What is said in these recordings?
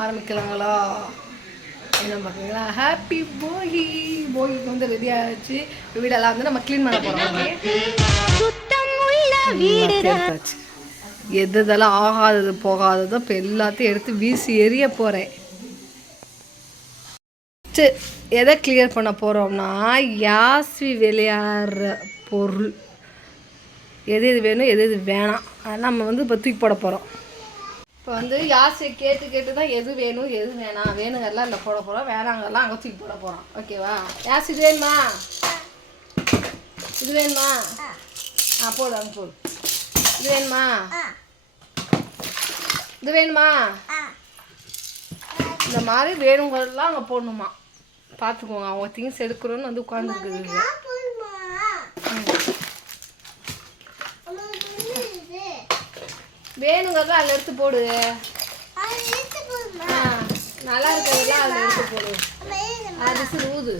ஆரம்பிக்கலாங்களா? என்ன பார்த்தீங்களா, ஹாப்பி போகி. போகிக்கு வந்து ரெடி ஆகிடுச்சு. வீடெல்லாம் வந்து நம்ம க்ளீன் பண்ண போகிறோம். எடுத்தாச்சு. எதெல்லாம் ஆகாதது போகாததோ இப்போ எல்லாத்தையும் எடுத்து வீசி எறிய போகிறேன். எதை கிளியர் பண்ண போகிறோம்னா, யாஸ்வி விளையாடுற பொருள் எது எது வேணும் எது எது வேணாம் அதெல்லாம் நம்ம வந்து இப்போ தூக்கி போட போகிறோம். இப்போ வந்து யாஸ்வியை கேட்டு கேட்டு தான் எது வேணும் எது வேணாம், வேணுங்கெல்லாம் இல்லை போட போகிறோம், வேணாங்கெல்லாம் அங்கே தூக்கி போட போகிறோம். ஓகேவா? யாஸ் இது வேணுமா? இது வேணுமா? போடு அங்கே போடு. இது வேணுமா? இது வேணுமா? இந்த மாதிரி வேணுங்கெல்லாம் அங்கே போடணுமா? பார்த்துக்கோங்க, அவங்க திங்ஸ் எடுக்கிறோன்னு வந்து உட்காந்துருக்குது. வேணுங்கிறதா அதில் எடுத்து போடு. நல்லா இருக்கிறதெல்லாம் அதில் எடுத்து போடு. அது ஊது.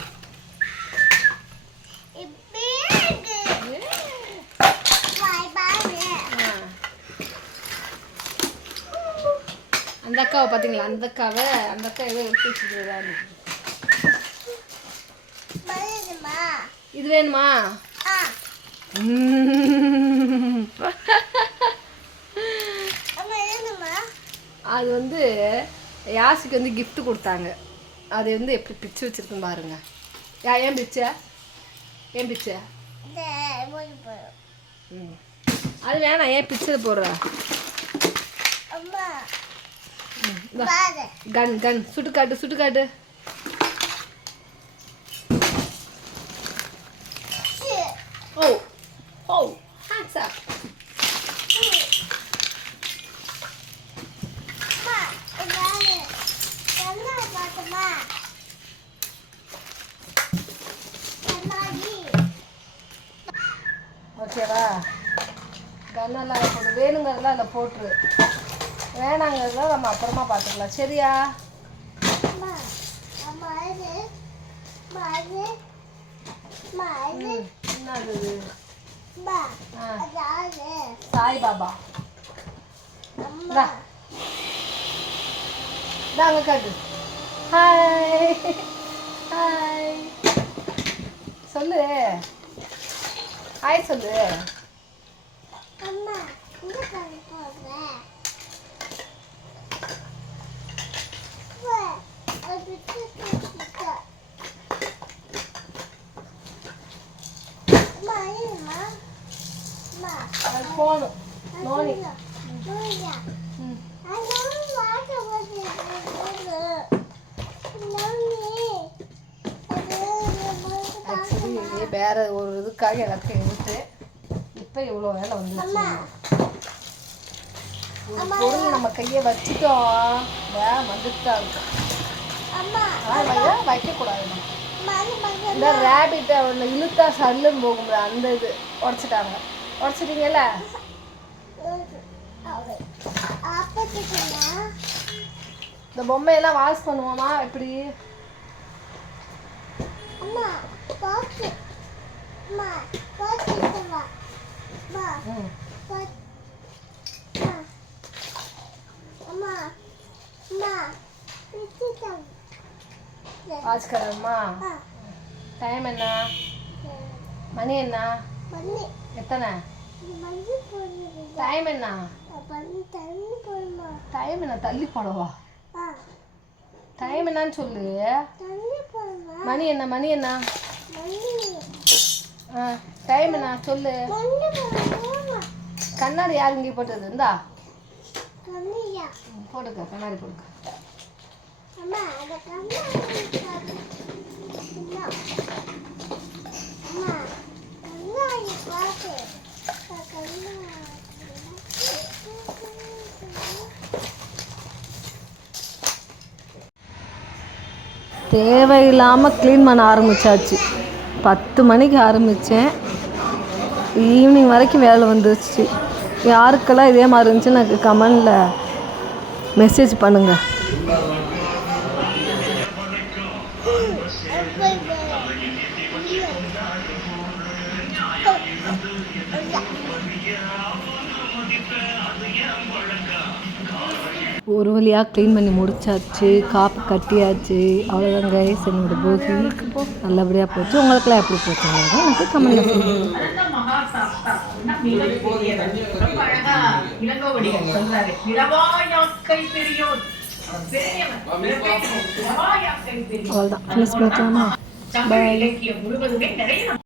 அந்த அக்காவை பார்த்தீங்களா? அந்த அக்கா ஏதோ எடுத்து வச்சுருக்கா. இது வேணுமா? அது வந்து யாசிக்கு வந்து கிஃப்ட் கொடுத்தாங்க. அது வந்து எப்படி பிச்சு வச்சிருக்குன்னு பாருங்க. ஏன் பிச்சை? ஏன் பிச்சை? அது வேணாம், ஏன் பிச்சை போடுற? கன் கன் சுட்டுக்காட்டு சுட்டுக்காட்டு. ஓ ஓ ஹேண்ட்ஸ் அப். ஓகேவா? கன்னெல்லாம் போடு. வேணுங்கிறதெல்லாம் அதில் போட்டுரு, வேணாங்கிறதெல்லாம் நம்ம அப்புறமா பார்த்துக்கலாம். சரியா? என்னது? சாய்பாபா. அங்கே காட்டு. ஹாய் ஹாய் சொல்லு. ஹாய் சொல்லு. போகணும் நோனி. ஆக்சுவலி வேற ஒரு இதுக்காக எல்லாத்தையும் எடுத்து இப்போ இவ்வளோ வேலை வந்துச்சு. ஒரு பொருள் நம்ம கையை வச்சுட்டோம், வந்துட்டு தான் இருக்கும். வைக்கக்கூடாது. இந்த ரேபிட்டை ஒன்று இழுத்தா சல்லுன்னு போகும்ல, அந்த இது உடச்சிட்டாங்க. உடச்சிட்டீங்கல்ல? இந்த பொம்மையெல்லாம் வாஷ் பண்ணுவோமா எப்படி? வாஷ் கரமா? டைம் என்ன? மணி என்ன? எத்தனை? டைம் என்ன? டைம் என்ன? தள்ளி போடவா? டைம் என்னன்னு சொல்லு. மணி என்ன? மணி என்ன? டைம் என்ன சொல்லு. கண்ணாடி யார் இங்கே போட்டது? இந்தா போட்டுக்க, கண்ணாடி போட்டுக்க. தேவையில்லாமல் க்ளீன் பண்ண ஆரம்பித்தாச்சு. 10 மணிக்கு ஆரம்பித்தேன், ஈவினிங் வரைக்கும் வேலை வந்துருச்சு. யாருக்கெல்லாம் இதே மாதிரி இருந்துச்சு எனக்கு கமெண்டில் மெசேஜ் பண்ணுங்கள். ஒரு வழியாக க்ளீன் பண்ணி முடிச்சாச்சு, காப்பு கட்டியாச்சு. அவ்வளோதான் கைஸ், என்னோட போகி நல்லபடியாக போச்சு. உங்களுக்குலாம் எப்படி போச்சுங்க எனக்கு கமெண்ட்ல சொல்லுங்கள். அவ்வளோதான் ஃபினிஷ் பண்ணிக்கலாமா? பாய்.